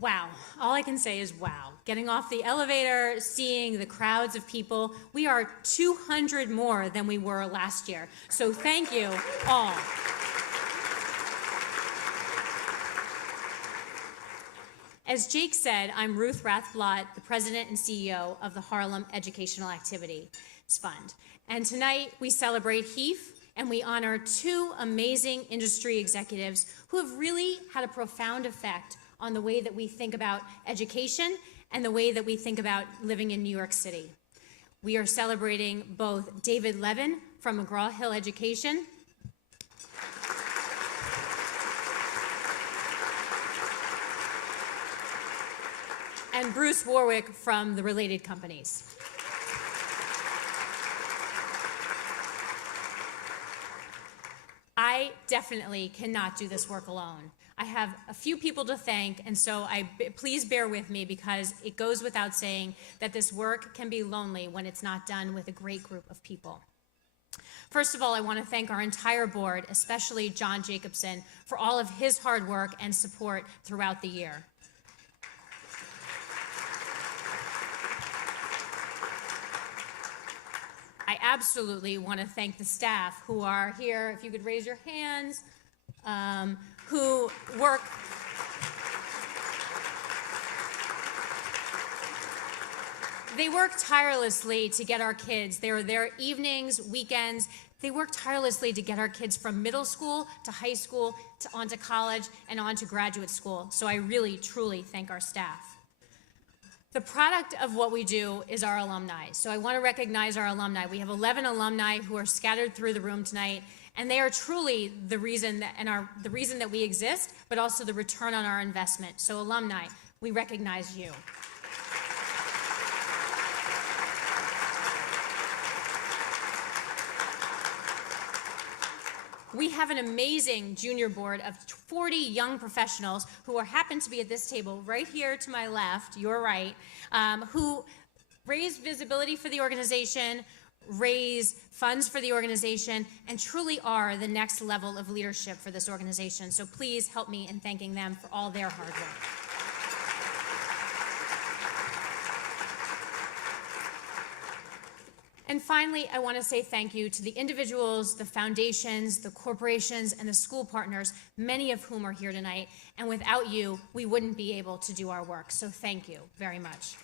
Wow, all I can say is wow. Getting off the elevator, seeing the crowds of people, we are 200 more than we were last year. So thank you all. As Jake said, I'm Ruth Rathblott, the President and CEO of the Harlem Educational Activities Fund. And tonight we celebrate HEAF and we honor two amazing industry executives who have really had a profound effect on the way that we think about education and the way that we think about living in New York City. We are celebrating both David Levin from McGraw-Hill Education and Bruce Warwick from the related companies. I definitely cannot do this work alone. I have a few people to thank, and so please bear with me because it goes without saying that this work can be lonely when it's not done with a great group of people. First of all, I want to thank our entire board, especially John Jacobson, for all of his hard work and support throughout the year. I absolutely want to thank the staff who are here, if you could raise your hands, who work they work tirelessly to get our kids. They are there evenings, weekends. They work tirelessly to get our kids from middle school to high school, to on to college, and on to graduate school. So I really, truly thank our staff. The product of what we do is our alumni. So I want to recognize our alumni. We have 11 alumni who are scattered through the room tonight, and they are truly the reason that we exist, but also the return on our investment. So alumni, we recognize you. We have an amazing junior board of 40 young professionals who happen to be at this table right here to my left, your right, who raise visibility for the organization, raise funds for the organization, and truly are the next level of leadership for this organization. So please help me in thanking them for all their hard work. And finally, I want to say thank you to the individuals, the foundations, the corporations, and the school partners, many of whom are here tonight. And without you, we wouldn't be able to do our work. So thank you very much.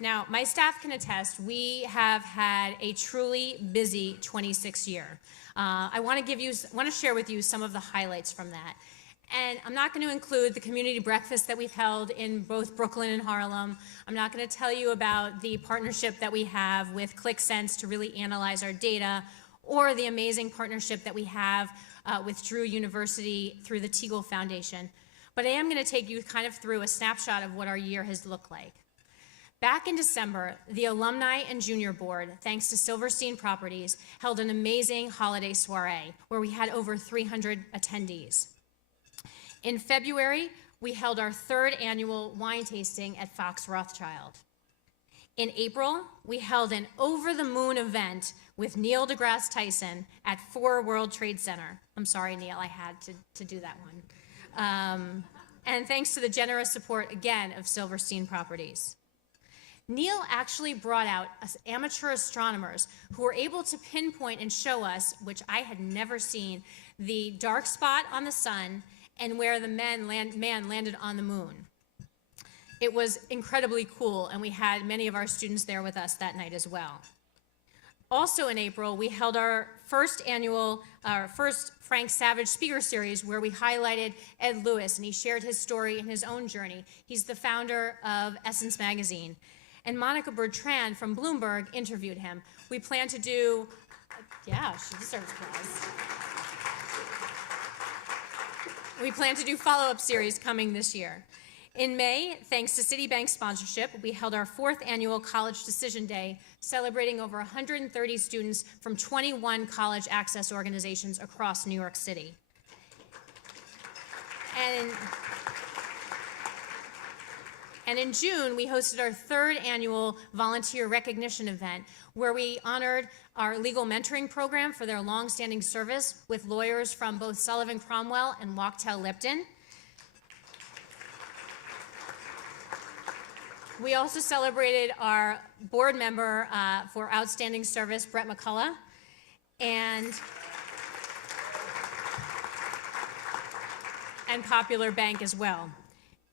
Now, my staff can attest, we have had a truly busy 26 year. I want to share with you some of the highlights from that. And I'm not going to include the community breakfast that we've held in both Brooklyn and Harlem. I'm not going to tell you about the partnership that we have with ClickSense to really analyze our data, or the amazing partnership that we have with Drew University through the Teagle Foundation. But I am going to take you kind of through a snapshot of what our year has looked like. Back in December, the Alumni and Junior Board, thanks to Silverstein Properties, held an amazing holiday soiree where we had over 300 attendees. In February, we held our 3rd annual wine tasting at Fox Rothschild. In April, we held an over-the-moon event with Neil deGrasse Tyson at 4 World Trade Center. I'm sorry, Neil, I had to do that one. And thanks to the generous support, again, of Silverstein Properties. Neil actually brought out amateur astronomers who were able to pinpoint and show us, which I had never seen, the dark spot on the sun and where the man landed on the moon. It was incredibly cool, and we had many of our students there with us that night as well. Also in April, we held our first Frank Savage Speaker Series where we highlighted Ed Lewis, and he shared his story and his own journey. He's the founder of Essence Magazine. And Monica Bertrand from Bloomberg interviewed him. We plan to do, yeah, she deserves applause. We plan to do follow-up series coming this year. In May, thanks to Citibank's sponsorship, we held our 4th annual College Decision Day, celebrating over 130 students from 21 college access organizations across New York City. And in June, we hosted our 3rd annual volunteer recognition event where we honored our legal mentoring program for their longstanding service with lawyers from both Sullivan Cromwell and Wachtell Lipton. We also celebrated our board member for outstanding service, Brett McCullough, and Popular Bank as well.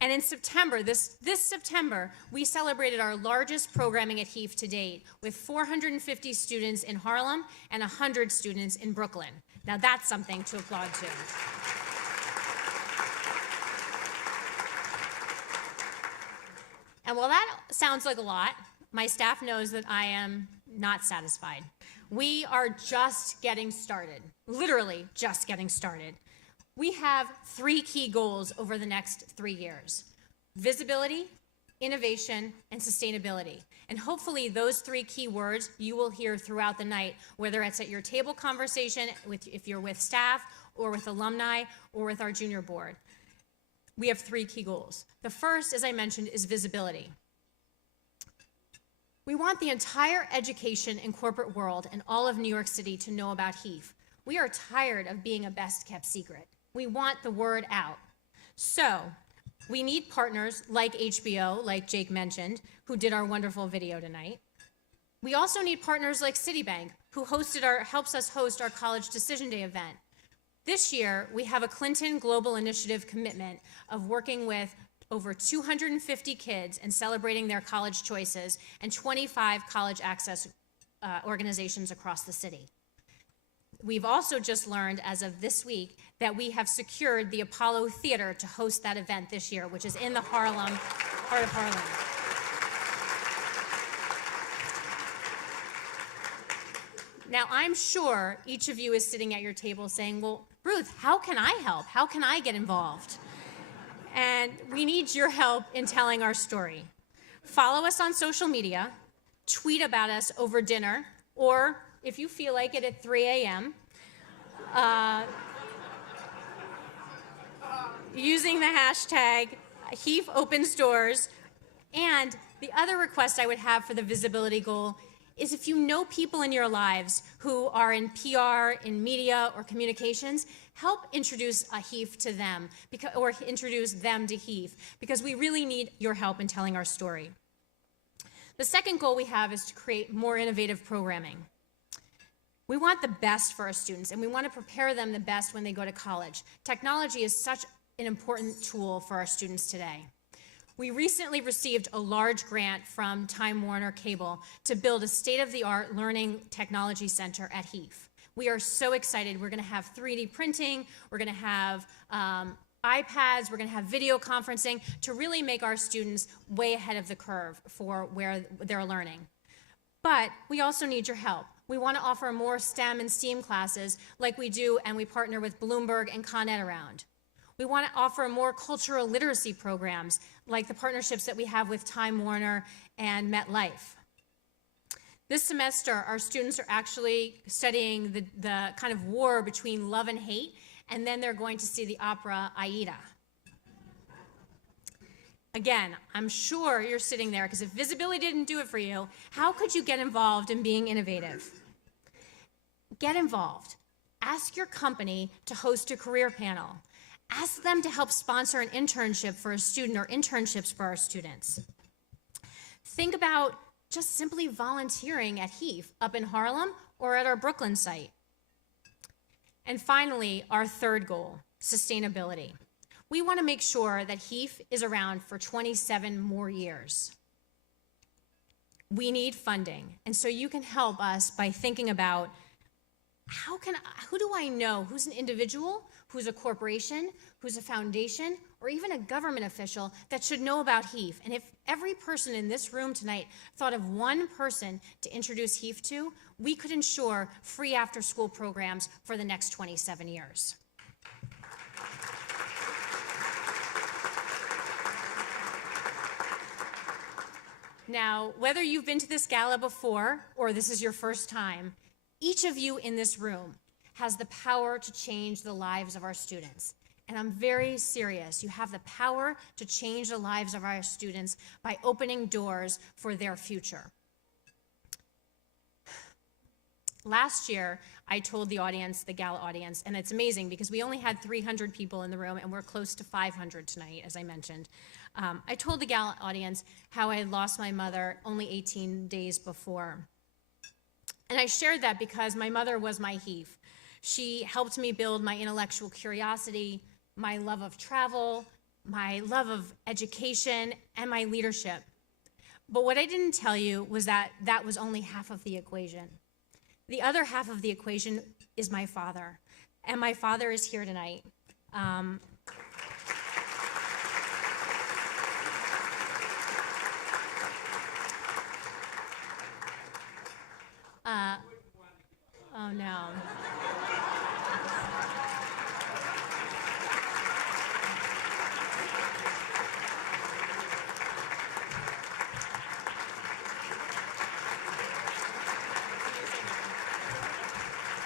And in September, this September, we celebrated our largest programming at HEAF to date with 450 students in Harlem and 100 students in Brooklyn. Now that's something to applaud to. And while that sounds like a lot, my staff knows that I am not satisfied. We are just getting started, literally just getting started. We have 3 key goals over the next 3 years: visibility, innovation, and sustainability. And hopefully those 3 key words you will hear throughout the night, whether it's at your table conversation, if you're with staff, or with alumni, or with our junior board. We have 3 key goals. The first, as I mentioned, is visibility. We want the entire education and corporate world and all of New York City to know about HEAF. We are tired of being a best-kept secret. We want the word out. So we need partners like HBO, like Jake mentioned, who did our wonderful video tonight. We also need partners like Citibank, who helps us host our College Decision Day event. This year, we have a Clinton Global Initiative commitment of working with over 250 kids and celebrating their college choices and 25 college access organizations across the city. We've also just learned as of this week that we have secured the Apollo Theater to host that event this year, which is in the heart of Harlem. Now, I'm sure each of you is sitting at your table saying, well, Ruth, how can I help? How can I get involved? And we need your help in telling our story. Follow us on social media, tweet about us over dinner, or if you feel like it at 3 a.m., using the hashtag HEAFOpensDoors. And the other request I would have for the visibility goal is if you know people in your lives who are in PR, in media, or communications, help introduce a HEAF to them, or introduce them to HEAF, because we really need your help in telling our story. The second goal we have is to create more innovative programming. We want the best for our students, and we want to prepare them the best when they go to college. Technology is such an important tool for our students today. We recently received a large grant from Time Warner Cable to build a state-of-the-art learning technology center at HEAF. We are so excited. We're going to have 3D printing, we're going to have iPads, we're going to have video conferencing to really make our students way ahead of the curve for where they're learning. But we also need your help. We want to offer more STEM and STEAM classes like we do, and we partner with Bloomberg and Con Ed around. We want to offer more cultural literacy programs like the partnerships that we have with Time Warner and MetLife. This semester, our students are actually studying the kind of war between love and hate, and then they're going to see the opera Aida. Again, I'm sure you're sitting there because if visibility didn't do it for you, how could you get involved in being innovative? Get involved. Ask your company to host a career panel. Ask them to help sponsor an internship for a student or internships for our students. Think about just simply volunteering at HEAF up in Harlem or at our Brooklyn site. And finally, our third goal, sustainability. We want to make sure that HEAF is around for 27 more years. We need funding, and so you can help us by thinking about who do I know, who's an individual, who's a corporation, who's a foundation, or even a government official that should know about HEAF. And if every person in this room tonight thought of one person to introduce HEAF to, we could ensure free after-school programs for the next 27 years. Now, whether you've been to this gala before or this is your first time, each of you in this room has the power to change the lives of our students. And I'm very serious. You have the power to change the lives of our students by opening doors for their future. Last year, I told the audience, the Gala audience, and it's amazing because we only had 300 people in the room and we're close to 500 tonight, as I mentioned. I told the Gala audience how I had lost my mother only 18 days before. And I shared that because my mother was my HEAF. She helped me build my intellectual curiosity, my love of travel, my love of education, and my leadership. But what I didn't tell you was that that was only half of the equation. The other half of the equation is my father, and my father is here tonight. Oh no.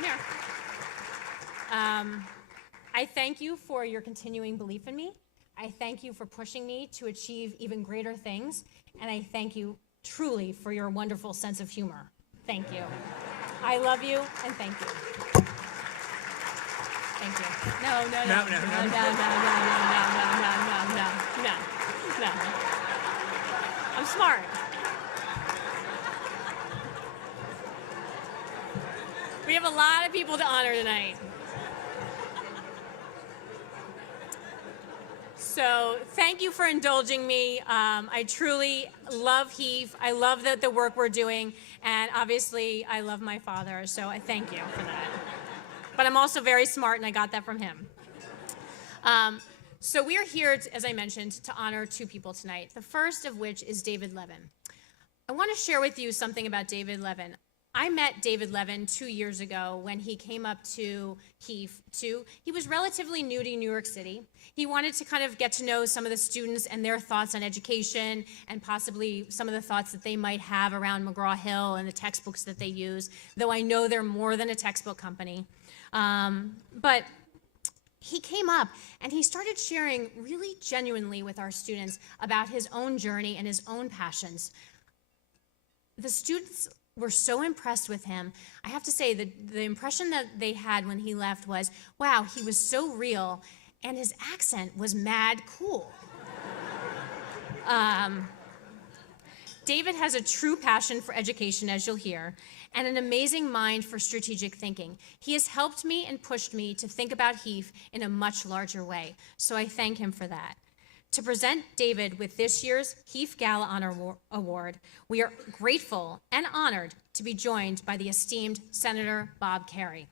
Here. I thank you for your continuing belief in me. I thank you for pushing me to achieve even greater things. And I thank you truly for your wonderful sense of humor. Thank you. I love you and thank you. Thank you. No. I'm smart. We have a lot of people to honor tonight. So thank you for indulging me. I truly love HEAF. I love the work we're doing. And obviously, I love my father. So I thank you for that. But I'm also very smart, and I got that from him. So we are here, as I mentioned, to honor two people tonight. The first of which is David Levin. I want to share with you something about David Levin. I met David Levin 2 years ago when he came up to HEAF. He was relatively new to New York City. He wanted to kind of get to know some of the students and their thoughts on education and possibly some of the thoughts that they might have around McGraw-Hill and the textbooks that they use, though I know they're more than a textbook company. But he came up and he started sharing really genuinely with our students about his own journey and his own passions. The students were so impressed with him. I have to say that the impression that they had when he left was, wow, he was so real and his accent was mad cool. David has a true passion for education, as you'll hear, and an amazing mind for strategic thinking. He has helped me and pushed me to think about HEAF in a much larger way, so I thank him for that. To present David with this year's HEAF Gala Honor Award, we are grateful and honored to be joined by the esteemed Senator Bob Kerrey.